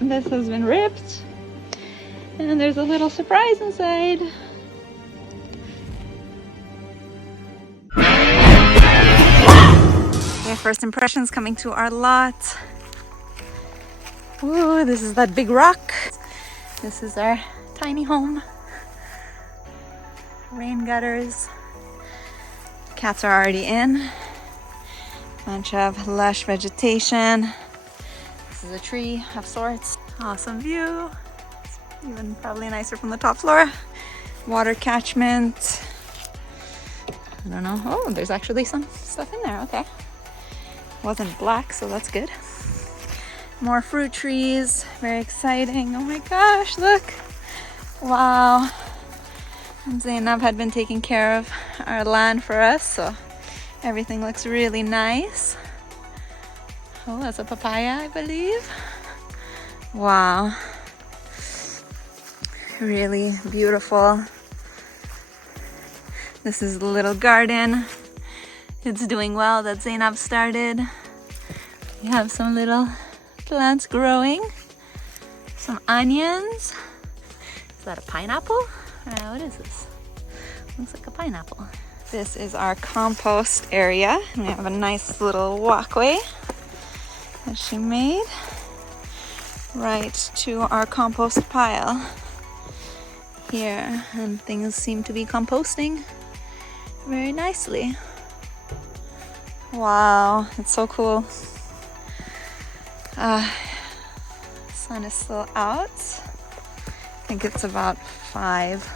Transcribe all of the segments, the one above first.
this has been ripped. And there's a little surprise inside. Okay, first impressions coming to our lot. Ooh, this is that big rock. This is our tiny home. Rain gutters. Cats are already in. Bunch of lush vegetation. This is a tree of sorts. Awesome view. It's even probably nicer from the top floor. Water catchment. I don't know. Oh, there's actually some stuff in there. Okay. Wasn't black, so that's good. More fruit trees. Very exciting. Oh my gosh, look. Wow. And Zainab had been taking care of our land for us, so everything looks really nice. Oh, that's a papaya, I believe. Wow. Really beautiful. This is the little garden. It's doing well that Zainab started. We have some little plants growing. Some onions. Is that a pineapple? What is this? Looks like a pineapple. This is our compost area. We have a nice little walkway that she made right to our compost pile here, and things seem to be composting very nicely. Wow, it's so cool. Sun is still out. I think it's about 5.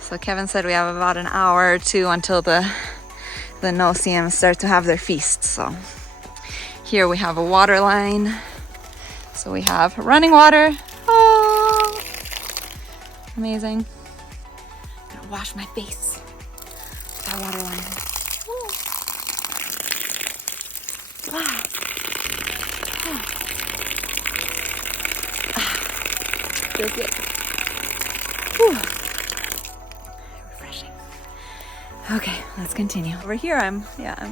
So Kevin said we have about an hour or 2 until the no-see-ums start to have their feast. So here we have a water line. So we have running water. Oh, amazing. I'm gonna wash my face with that water line. Wow. Feels good. Whew. Refreshing. Okay, let's continue. Over here, I'm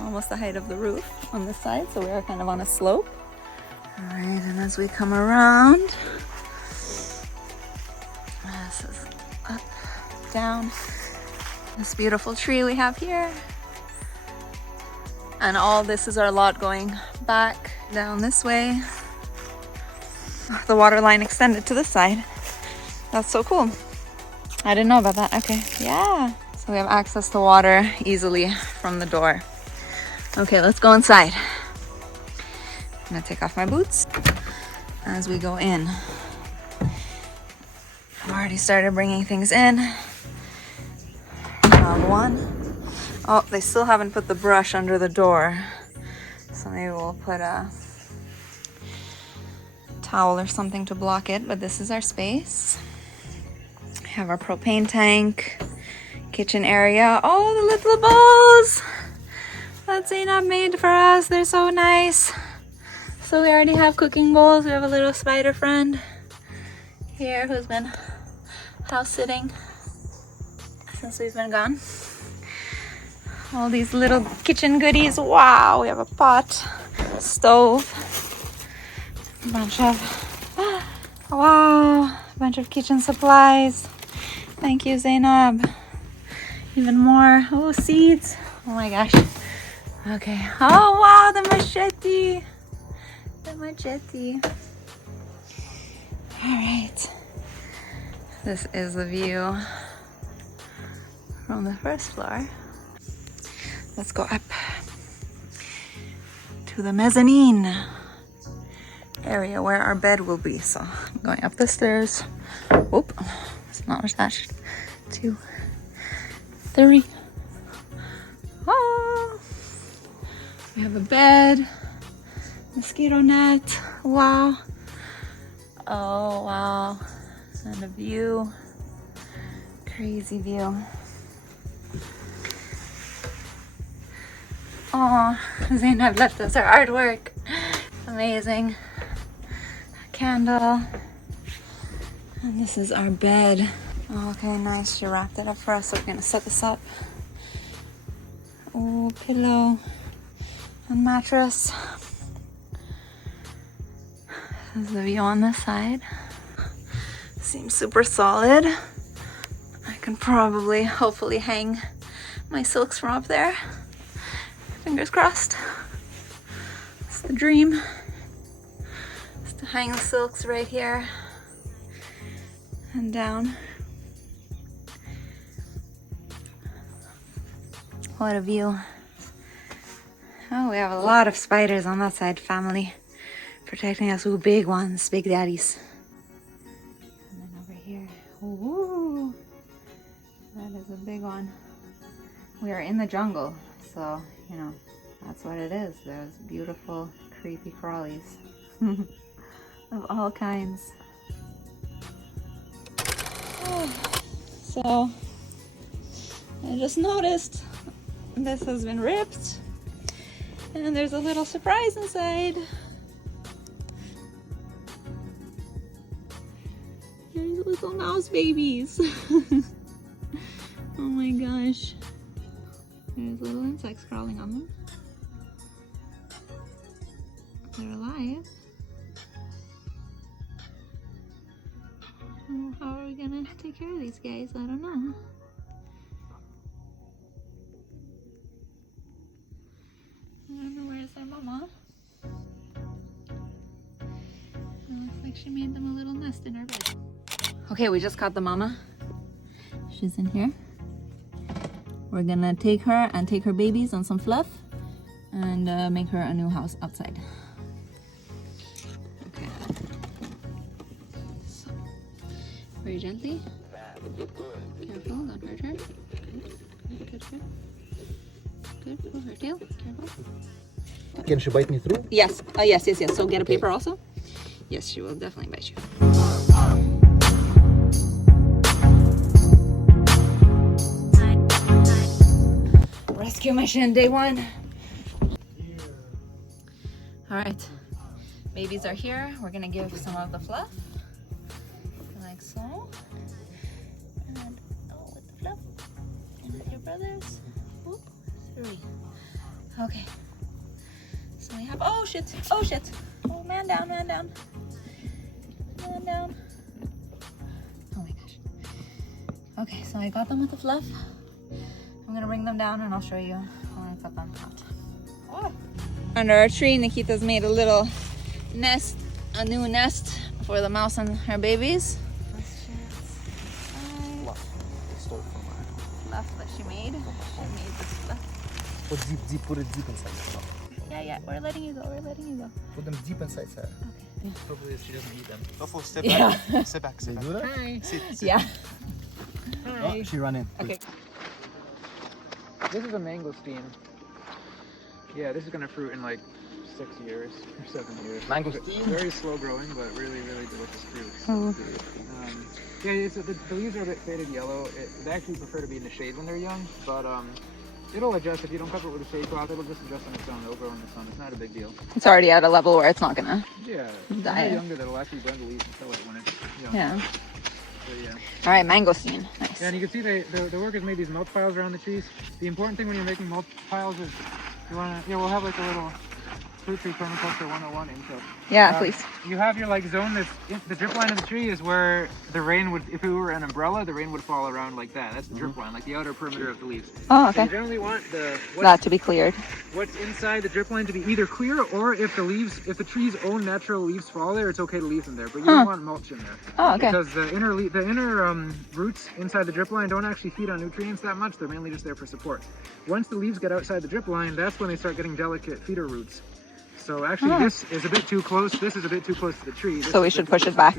almost the height of the roof on this side, so we are kind of on a slope. All right, and as we come around, this is up, down. This beautiful tree we have here. And all this is our lot going back down this way. The water line extended to this side. That's so cool. I didn't know about that. Okay, yeah. So we have access to water easily from the door. Okay, let's go inside. I'm gonna take off my boots as we go in. I've already started bringing things in. One. Oh, they still haven't put the brush under the door. So maybe we'll put a towel or something to block it, but this is our space. We have our propane tank, kitchen area. Oh, the little bowls that Zeina made for us. They're so nice. So we already have cooking bowls. We have a little spider friend here who's been house sitting since we've been gone. All these little kitchen goodies. Wow, we have a pot, stove, a bunch of, wow, a bunch of kitchen supplies. Thank you, Zainab. Even more. Oh, seeds. Oh my gosh. Okay. Oh wow, the machete. The machete. All right. This is the view from the first floor. Let's go up to the mezzanine area where our bed will be. So I'm going up the stairs. Whoop, it's not attached. 2, 3. Oh, we have a bed, mosquito net. Wow. Oh, wow. And a view. Crazy view. Oh, Zainab left us her artwork. Amazing. A candle. And this is our bed. Oh, okay, nice. She wrapped it up for us. So we're gonna set this up. Oh, pillow and mattress. This is the view on this side. Seems super solid. I can probably, hopefully, hang my silks from up there. Fingers crossed. It's the dream. Is to hang the silks right here and down. What a view. Oh, we have a lot of spiders on that side, family. Protecting us. Ooh, big ones, big daddies. And then over here, ooh, that is a big one. We are in the jungle, so, you know, that's what it is. There's beautiful, creepy crawlies of all kinds. Oh, so, I just noticed this has been ripped, and there's a little surprise inside. There's little mouse babies. Oh my gosh. There's little insects crawling on them. They're alive. Oh, how are we gonna take care of these guys? I don't know. I don't know, where's their mama? It looks like she made them a little nest in her bed. Okay, we just caught the mama. She's in here. We're gonna take her and take her babies on some fluff and make her a new house outside. Okay. So, very gently. Careful, don't hurt her. Good, good, good. Good, pull her tail, careful. Can she bite me through? Yes, yes. So get a paper also? Yes, she will definitely bite you. Rescue mission day 1. All right, babies are here. We're gonna give some of the fluff, like so. And oh, with the fluff, and with your brothers. Whoop, 3. Okay. So we have, oh shit, oh man down, man down. Oh my gosh. Okay, so I got them with the fluff. I'm gonna bring them down and I'll show you when I cut them out. Oh. Under our tree, Nikita's made a little nest, a new nest for the mouse and her babies. Fluff that she made. She made this fluff. Put it deep inside. Yeah, we're letting you go, Put them deep inside, Sarah. Okay. Hopefully she doesn't eat them. Go step back. Yeah. Step back. They do that? Hi. Sit. Yeah. Oh, she ran in. Okay. This is a mangosteen. Yeah, this is gonna fruit in like 6 years or 7 years. Mangosteen? Very slow growing, but really, really delicious fruit. Yeah, the leaves are a bit faded yellow. They actually prefer to be in the shade when they're young, but it'll adjust. If you don't cover it with a shade cloth, it'll just adjust on its own. It'll grow in the sun. It's not a big deal. It's already at a level where it's not gonna. Yeah. Die. When they're younger, they'll actually blend the leaves and kill it when it's young. Yeah. So, yeah. All right, mangosteen. Nice. Yeah, and you can see the workers made these mulch piles around the trees. The important thing when you're making mulch piles is you wanna, we'll have like a little Fruit Tree Permaculture 101 intro. Yeah, please. You have your like zone that's the drip line of the tree is where the rain would, if it were an umbrella, the rain would fall around like that. That's the drip line, like the outer perimeter of the leaves. Oh, So okay. you generally want That to be cleared. what's inside the drip line to be either clear, or if the tree's own natural leaves fall there, it's okay to leave them there. But you don't want mulch in there. Oh, okay. Because the inner roots inside the drip line don't actually feed on nutrients that much. They're mainly just there for support. Once the leaves get outside the drip line, that's when they start getting delicate feeder roots. So actually this is a bit too close. This is a bit too close to the tree. So we should push it back.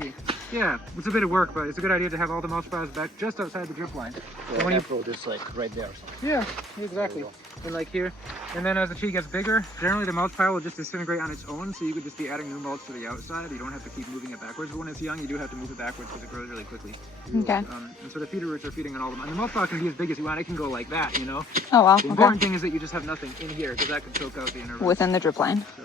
Yeah, it's a bit of work, but it's a good idea to have all the mulch piles back just outside the drip line. So when you throw just like right there or something. Yeah, exactly. And like here. And then as the tree gets bigger, generally the mulch pile will just disintegrate on its own, so you could just be adding new mulch to the outside. You don't have to keep moving it backwards. But when it's young, you do have to move it backwards because it grows really quickly. Okay. And so the feeder roots are feeding on all of them. And the mulch pile can be as big as you want. It can go like that, you know? Oh, wow. The important thing is that you just have nothing in here, because that could choke out the inner roots. Within the drip line. So,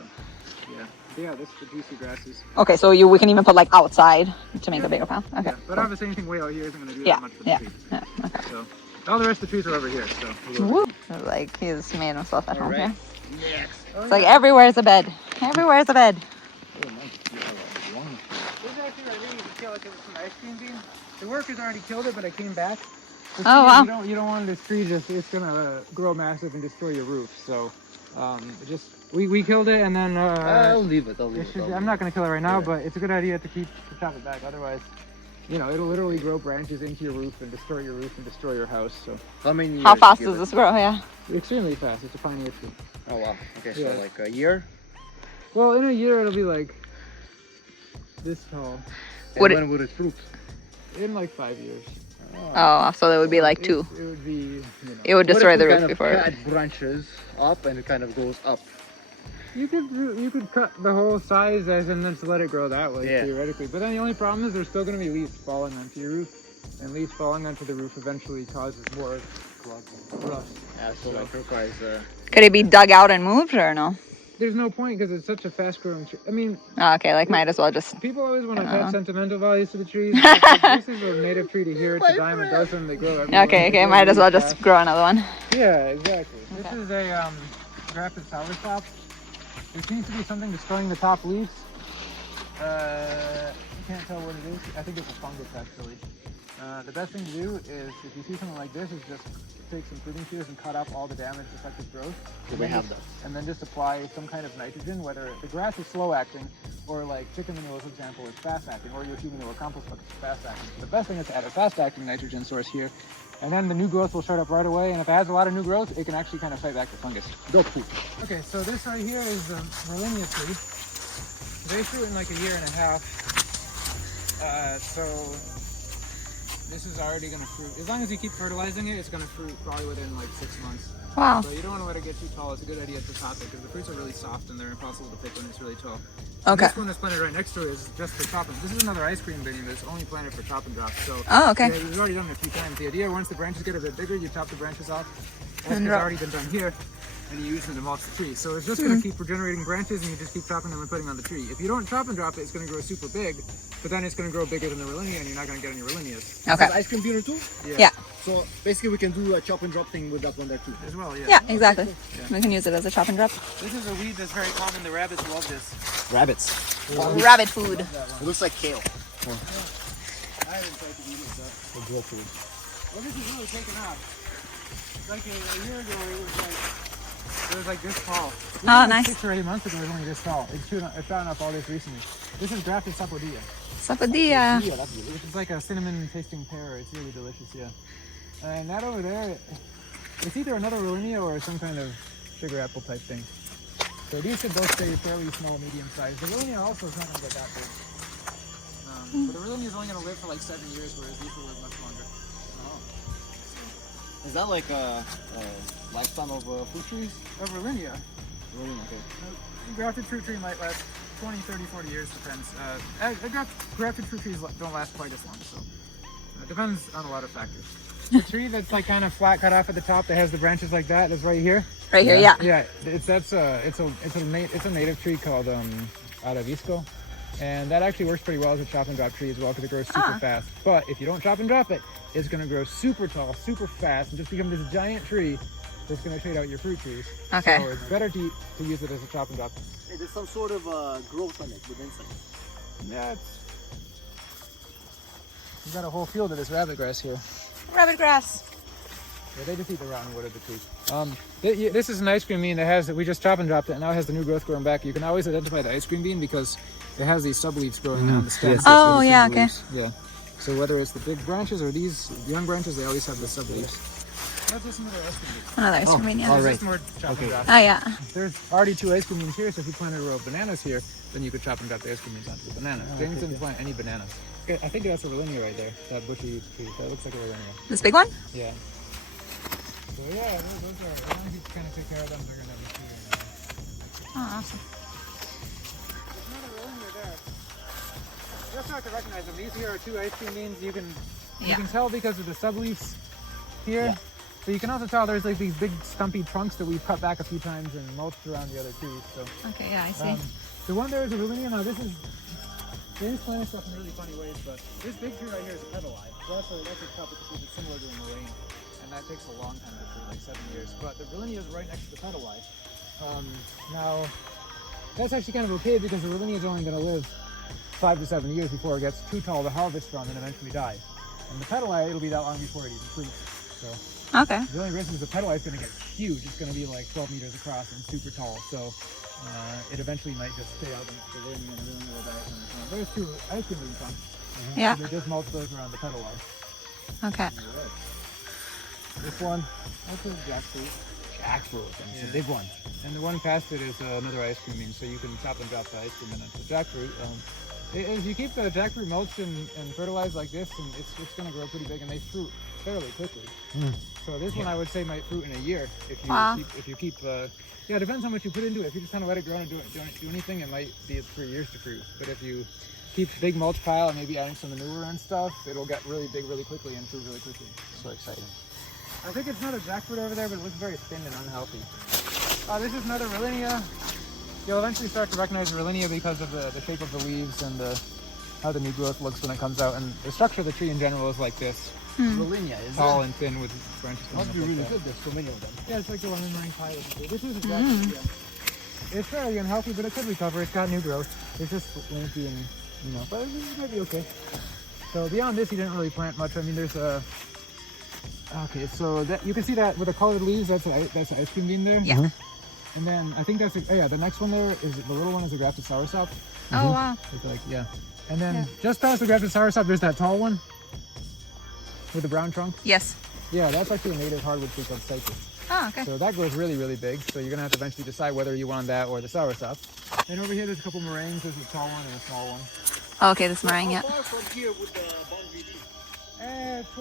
yeah, this is the juicy grasses. Okay, so we can even put like outside to make a bigger pile. Okay. Yeah, but obviously anything way out here isn't going to do Yeah, that much for the yeah, tree. yeah. Okay. So all the rest of the trees are over here. So Woo. Like he's made himself at home here. Next. It's like everywhere's a bed. Everywhere's a bed. Oh, nice. You have a long kill it because it's an ice cream bean. The workers already killed it, but I came back. The Oh, tree, wow. You don't want this tree it's gonna grow massive and destroy your roof. So we killed it, and then I'll leave it. I'm not gonna kill it right now, Yeah. but it's a good idea to chop it back. Otherwise, it'll literally grow branches into your roof and destroy your roof and destroy your house. So How many years? How fast give does it? this grow? Yeah. extremely fast. It's a pioneer tree. Oh wow. Okay, so Yeah. like a year. Well, in a year it'll be like this tall. And Would it- when would it fruit? In like 5 years. Oh, so that would be like 2. It would be. It would What destroy if the we roof kind of before. cut branches up and it kind of goes up? You could cut the whole size as and then just let it grow that way Yeah. theoretically. But then the only problem is there's still going to be leaves falling onto your roof, and leaves falling onto the roof eventually causes more rust. Yeah, so like requires. Could it be dug out and moved or no? There's no point because it's such a fast-growing tree. I mean, Oh, okay, like might as well just. people always want to Uh-huh. attach sentimental values to the trees. This is a native tree to here. It's a dime a dozen. They grow everywhere. Okay, They grow might as well really just fast. grow another one. Yeah, exactly. This Okay. is a grafted soursop. There seems to be something destroying the top leaves. You can't tell what it is. I think it's a fungus actually. The best thing to do is, if you see something like this, is just take some pruning shears and cut up all the damaged affected growth. Do we have those? And then just apply some kind of nitrogen, whether the grass is slow acting, or like chicken manure, for example, is fast acting, or your human manure compost bucket is fast acting. So the best thing is to add a fast acting nitrogen source here, and then the new growth will start up right away. And if it has a lot of new growth, it can actually kind of fight back the fungus. Dog poop. Okay, so this right here is the Rollinia tree. They fruit in like a year and a half. So this is already gonna fruit. As long as you keep fertilizing it, it's gonna fruit probably within like 6 months. Wow. So you don't want to let it get too tall. It's a good idea to top it because the fruits are really soft and they're impossible to pick when it's really tall. Okay. This one that's planted right next to it is just for chopping. This is another ice cream bean that's only planted for chop and drop. So Oh, okay. yeah, we've already done it a few times. The idea, once the branches get a bit bigger, you chop the branches off. That's And already been done here, and you use them to mulch the tree. So it's just going to keep regenerating branches, and you just keep chopping them and putting on the tree. If you don't chop and drop it, it's going to grow super big, but then it's going to grow bigger than the Rollinia, and you're not going to get any Rollinias. Okay. Ice cream beater too? Yeah. So basically we can do a chop and drop thing with that one there too. As well, yeah. Yeah, exactly. We can use it as a chop and drop. This is a weed that's very common. The rabbits love this. Rabbits. Rabbit food. It looks like kale. I haven't tried to eat it, but well, this is really taken off. Like a year ago, it was like this tall. Even Oh, like nice. 6 or 8 months ago, it was only this tall. It's gotten up all this recently. This is grafted Sapodilla. Sapodilla. Yeah, that's beautiful. Which is like a cinnamon tasting pear. It's really delicious, yeah. And that over there, it's either another Rollinia or some kind of sugar apple type thing. So these should both stay fairly small, medium sized. The Rollinia also is not going to get that big. But the Rollinia is only going to live for like 7 years, whereas these will live much longer. Is that like a lifespan of fruit trees? Of Rollinia, Really? Okay. a grafted fruit tree might last 20, 30, 40 years, depends. Grafted fruit trees don't last quite as long, so it depends on a lot of factors. The tree that's like kind of flat cut off at the top that has the branches like that is right here. Right here, yeah. Yeah, it's a native tree called Aravisco, and that actually works pretty well as a chop and drop tree as well because it grows super fast. But if you don't chop and drop it, it's going to grow super tall, super fast, and just become this giant tree that's going to trade out your fruit trees. Okay. So it's better to use it as a chop and drop. Hey, there's some sort of growth on it with insects. Yeah, we've got a whole field of this rabbit grass here. Rabbit grass. Yeah, they just eat the rotten wood of the trees. This is an ice cream bean that we just chop and dropped it, and now it has the new growth growing back. You can always identify the ice cream bean because it has these subleaves growing on the stem. Yes. Oh, These yeah, single okay. leaves. Yeah. So whether it's the big branches or these young branches, they always have the subleaves. Let's listen to the ice cream bean. Another ice cream, yeah. all right. Just more chop and drop. Oh, yeah. There's already 2 ice cream beans here, so if you planted a row of bananas here, then you could chop and drop the ice cream beans onto the bananas. James didn't plant any bananas. Okay, I think that's a Rollinia right there, that bushy tree. That looks like a Rollinia. This big one? Yeah. So yeah, those are, as long as you kind of take care of them, they're going to be cute. Oh, awesome. Another Rollinia there. You have to have to recognize them. These here are 2 ice cream beans. You can tell because of the subleaves here. Yeah. So you can also tell there's like these big stumpy trunks that we've cut back a few times and mulched around the other trees. So Okay, yeah, I see. the one there is a Rollinia. Now this is, they just plant stuff in really funny ways, but this big tree right here is a pedalai. So that's a tropical tree that's similar to a moraine, and that takes a long time to fruit, like 7 years. But the Rollinia is right next to the pedalai. Now that's actually kind of okay because the Rollinia is only going to live 5 to 7 years before it gets too tall to harvest from and eventually die. And the pedalai, it'll be that long before it even fruits. So Okay. the only risk is the pedalai is going to get huge. It's going to be like 12 meters across and super tall. So it eventually might just stay out in the wind and ruin the diet on its own. But it's too, I think it'll be fun. Yeah. So they just mulch those around the pedalai. Okay. This one, that's a jackfruit. Jackfruit, that's Yeah. a big one. And the one past it is another ice cream bean, so you can chop and drop the ice cream in it. The jackfruit, if you keep the jackfruit mulched and fertilized like this, and it's going to grow pretty big, and they fruit fairly quickly. So this one I would say might fruit in a year if you Wow. keep yeah, it depends how much you put into it. If you just kind of let it grow and don't do anything, it might be 3 years to fruit. But if you keep big mulch pile and maybe adding some manure and stuff, it'll get really big really quickly and fruit really quickly. So exciting. I think it's another jackfruit over there, but it looks very thin and unhealthy. This is another Rollinia. You'll eventually start to recognize Rollinia because of the shape of the leaves and how the new growth looks when it comes out. And the structure of the tree in general is like this. Rollinia, is Tall it? and thin with branches coming Must up be like really that. good, there's so many of them. Yeah, it's like the lemon meringue pie. This is exactly, yeah. It's fairly unhealthy, but it could recover. It's got new growth. It's just lanky and, but it might be okay. So beyond this, you didn't really plant much. I mean, there's okay, so that you can see that with the colored leaves, that's the ice cream bean there. Yeah. And then I think that's, the next one there is, the little one is a grafted soursop. Oh, wow. It's like, And then just past the grafted soursop, there's that tall one with the brown trunk. Yes. Yeah, that's actually a native hardwood tree called cypress. Oh, okay. So that grows really, really big. So you're gonna have to eventually decide whether you want that or the soursop. And over here, there's a couple meringues. There's a tall one and a small one. Oh, okay, this meringue, yeah. How far from here would the boundary be?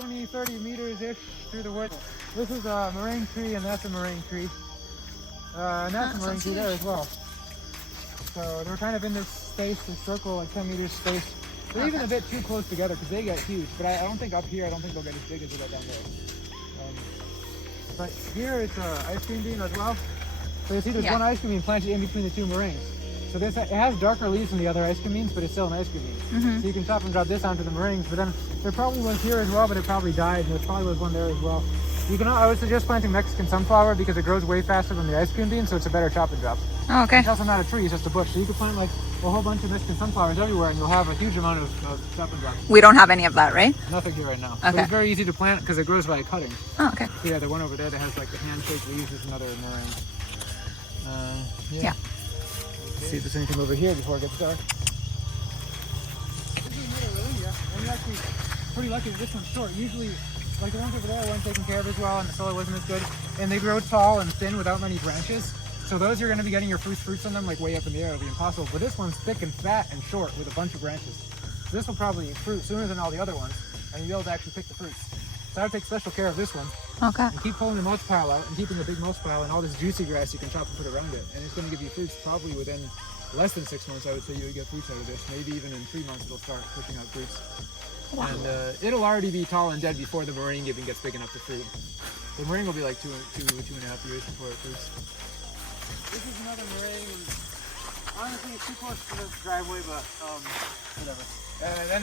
20, 30 meters-ish through the woods. This is a meringue tree, and that's a meringue tree. And that's a meringue tree there as well. So they're kind of in this space, this circle, like 10 meters space. They're even a bit too close together because they get huge. But I don't think up here, I don't think they'll get as big as they got down there. But here it's ice cream bean as well. So you see there's one ice cream bean planted in between the two meringues. So this, it has darker leaves than the other ice cream beans, but it's still an ice cream bean. So you can chop and drop this onto the meringues. But then there probably was here as well, but it probably died. And there probably was one there as well. I would suggest planting Mexican sunflower because it grows way faster than the ice cream bean, so it's a better chop and drop. Oh, okay. It's also not a tree, it's just a bush. So you could plant like a whole bunch of Mexican sunflowers everywhere and you'll have a huge amount of chop and drops. We don't have any of that, right? Nothing here right now. Okay. But it's very easy to plant because it grows by cutting. Oh, okay. So yeah, the one over there that has like the hand-shaped leaves is another meringue. Yeah. See if there's anything over here before it gets dark. This is another Rollinia, and you're actually pretty lucky that this one's short. Usually, like the ones over there weren't taken care of as well, and the soil wasn't as good. And they grow tall and thin without many branches. So those you're going to be getting your fruits on them like way up in the air. It'll be impossible. But this one's thick and fat and short with a bunch of branches. So this will probably fruit sooner than all the other ones, and you'll be able to actually pick the fruits. So I would take special care of this one. Okay. And keep pulling the mulch pile out and keeping the big mulch pile and all this juicy grass you can chop and put around it. And it's going to give you fruits probably within less than 6 months. I would say you would get fruits out of this. Maybe even in 3 months it'll start pushing out fruits. Wow. And it'll already be tall and dead before the meringue even gets big enough to fruit. The meringue will be like 2.5 years before it fruits. This is another meringue. Honestly, it's too close to the driveway, but whatever. And then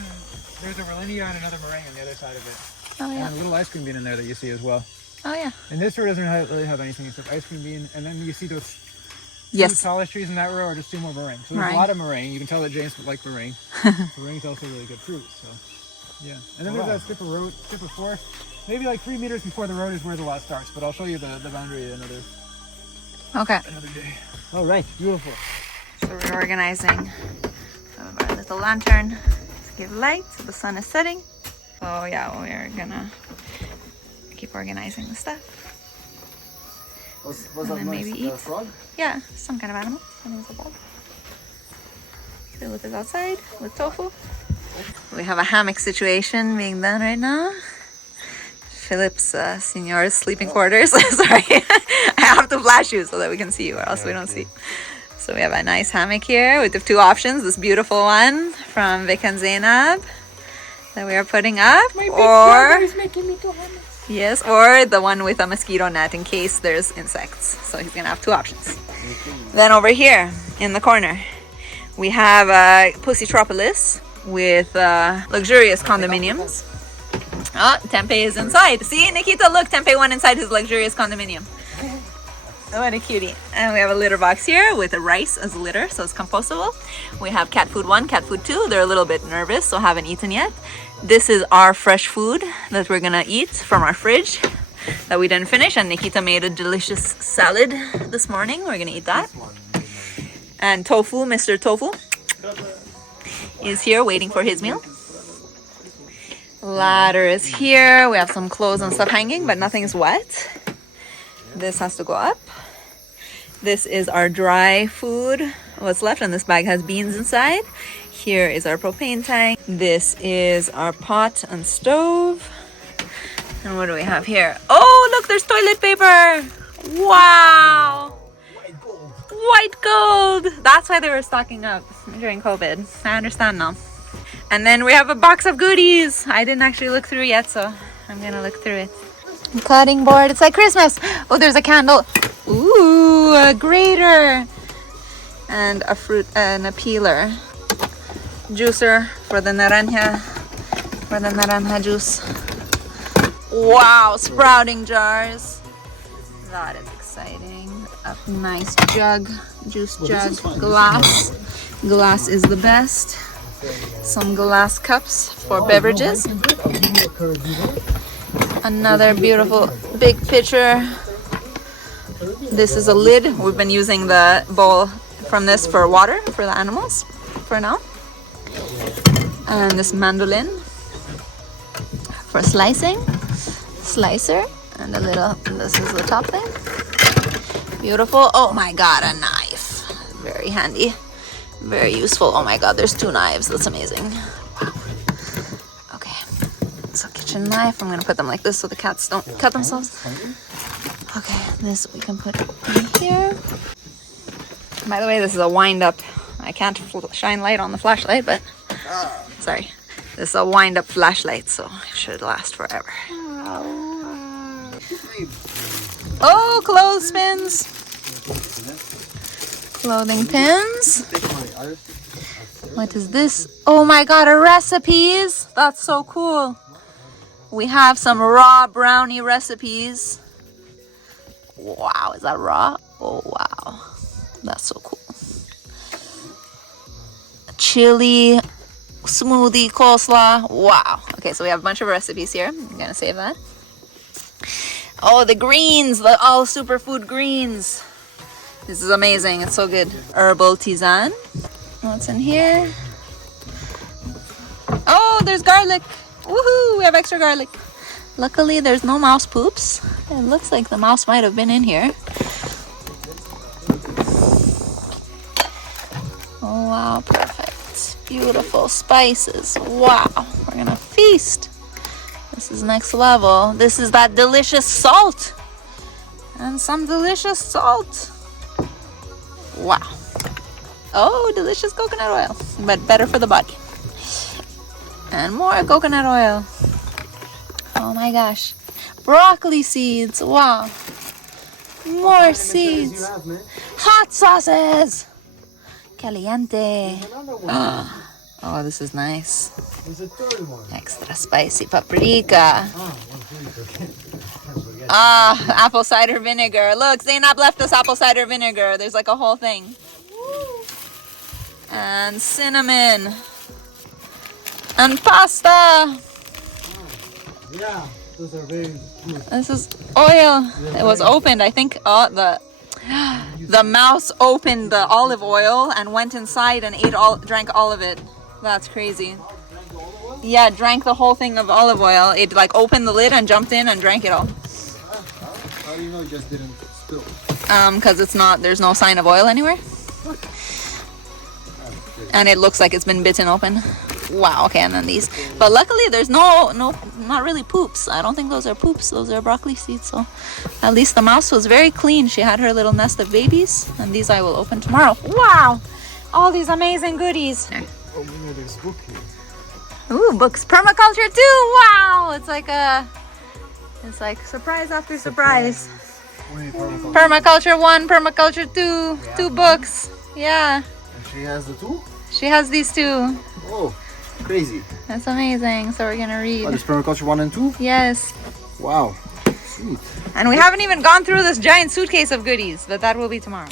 there's a Rollinia and another meringue on the other side of it. Oh, yeah. And a little ice cream bean in there that you see as well. Oh, yeah. And this row doesn't really have anything except ice cream bean. And then you see those two tallest trees in that row are just 2 more meringue. So there's a lot of meringue. You can tell that James would like meringue. Meringue's also really good fruit. So yeah. And then there's that strip of forest. Maybe like 3 meters before the road is where the lot starts. But I'll show you the boundary another day. All right, beautiful. So we're organizing some of our little lantern to give light so the sun is setting. So yeah, we're gonna keep organizing the stuff. Was And that then nice? maybe eat. Frog? Yeah, some kind of animal. I think it's a dog. Philip is outside with tofu. We have a hammock situation being done right now. Philip's senior's sleeping quarters. Sorry, I have to flash you so that we can see you, or else we don't see. So we have a nice hammock here with the 2 options. This beautiful one from Vic and Zeina that we are putting up, yes, or the one with a mosquito net in case there's insects. So he's gonna have 2 options. Then over here in the corner, we have a Pussytropolis with luxurious condominiums. Oh, Tempe is inside. See, Nikita, look, Tempe went inside his luxurious condominium. What a cutie. And we have a litter box here with rice as litter, so it's compostable. We have cat food 1, cat food 2. They're a little bit nervous, so haven't eaten yet. This is our fresh food that we're gonna eat from our fridge that we didn't finish, and Nikita made a delicious salad this morning. We're gonna eat that. And Tofu, Mr. Tofu, is here waiting for his meal. Ladder is here. We have some clothes and stuff hanging, but nothing's wet. This has to go up. This is our dry food, what's left, and this bag has beans inside. Here is our propane tank. This is our pot and stove. And what do we have here? Oh, look, there's toilet paper. Wow. White gold. That's why they were stocking up during COVID. I understand now. And then we have a box of goodies. I didn't actually look through yet, so I'm gonna look through it. Cutting board. It's like Christmas. Oh, there's a candle. Ooh, a grater. And a fruit and a peeler. Juicer for the naranja. For the naranja juice. Wow, sprouting jars. That is exciting. A nice jug, juice jug, glass. Glass is the best. Some glass cups for beverages. Another beautiful big pitcher. This is a lid. We've been using the bowl from this for water for the animals for now. And this mandolin for slicing. Slicer and a little, this is the top thing. Beautiful. Oh my god, a knife. Very handy. Very useful. Oh my god, there's 2 knives. That's amazing. Wow. Okay. So kitchen knife. I'm gonna put them like this so the cats don't cut themselves. Okay, this we can put in here. By the way, this is a wind up. I can't shine light on the flashlight, but sorry. This is a wind up flashlight, so it should last forever. Oh, clothespins. Clothing pins. What is this? Oh my god, a recipes. That's so cool. We have some raw brownie recipes. Wow, is that raw? Oh wow, that's so cool. Chili smoothie coleslaw. Wow. Okay, so we have a bunch of recipes here. I'm gonna save that. Oh, the greens, the all superfood greens. This is amazing. It's so good. Herbal tisane. What's in here? Oh, there's garlic. Woohoo! We have extra garlic. Luckily, there's no mouse poops. It looks like the mouse might have been in here. Oh, wow. Perfect. Beautiful spices. Wow. We're gonna feast. This is next level. This is that delicious salt. And some delicious salt. Wow. Oh, delicious coconut oil. But better for the body. And more coconut oil. Oh my gosh. Broccoli seeds. Wow. More seeds. Hot sauces. Caliente. Oh, this is nice. Extra spicy paprika. Ah, apple cider vinegar. Look, Zeina left us apple cider vinegar. There's like a whole thing. And cinnamon. And pasta. Yeah, those are very good. This is oil. It was opened. I think the mouse opened the olive oil and went inside and drank all of it. That's crazy. Yeah, drank the whole thing of olive oil. It like opened the lid and jumped in and drank it all. How do you know it just didn't spill? Because there's no sign of oil anywhere. And it looks like it's been bitten open. Wow, okay, and then these. But luckily there's no, not really poops. I don't think those are poops. Those are broccoli seeds. So at least the mouse was very clean. She had her little nest of babies. And these I will open tomorrow. Wow, all these amazing goodies. Oh, we know there's book here. Ooh, books. Permaculture too. Wow, it's like surprise after surprise. Permaculture 1, Permaculture 2, yeah. 2 books. Yeah. And she has the 2? She has these 2. Oh, crazy. That's amazing. So we're gonna read. Oh, this Permaculture 1 and 2? Yes. Wow. Sweet. And we haven't even gone through this giant suitcase of goodies, but that will be tomorrow.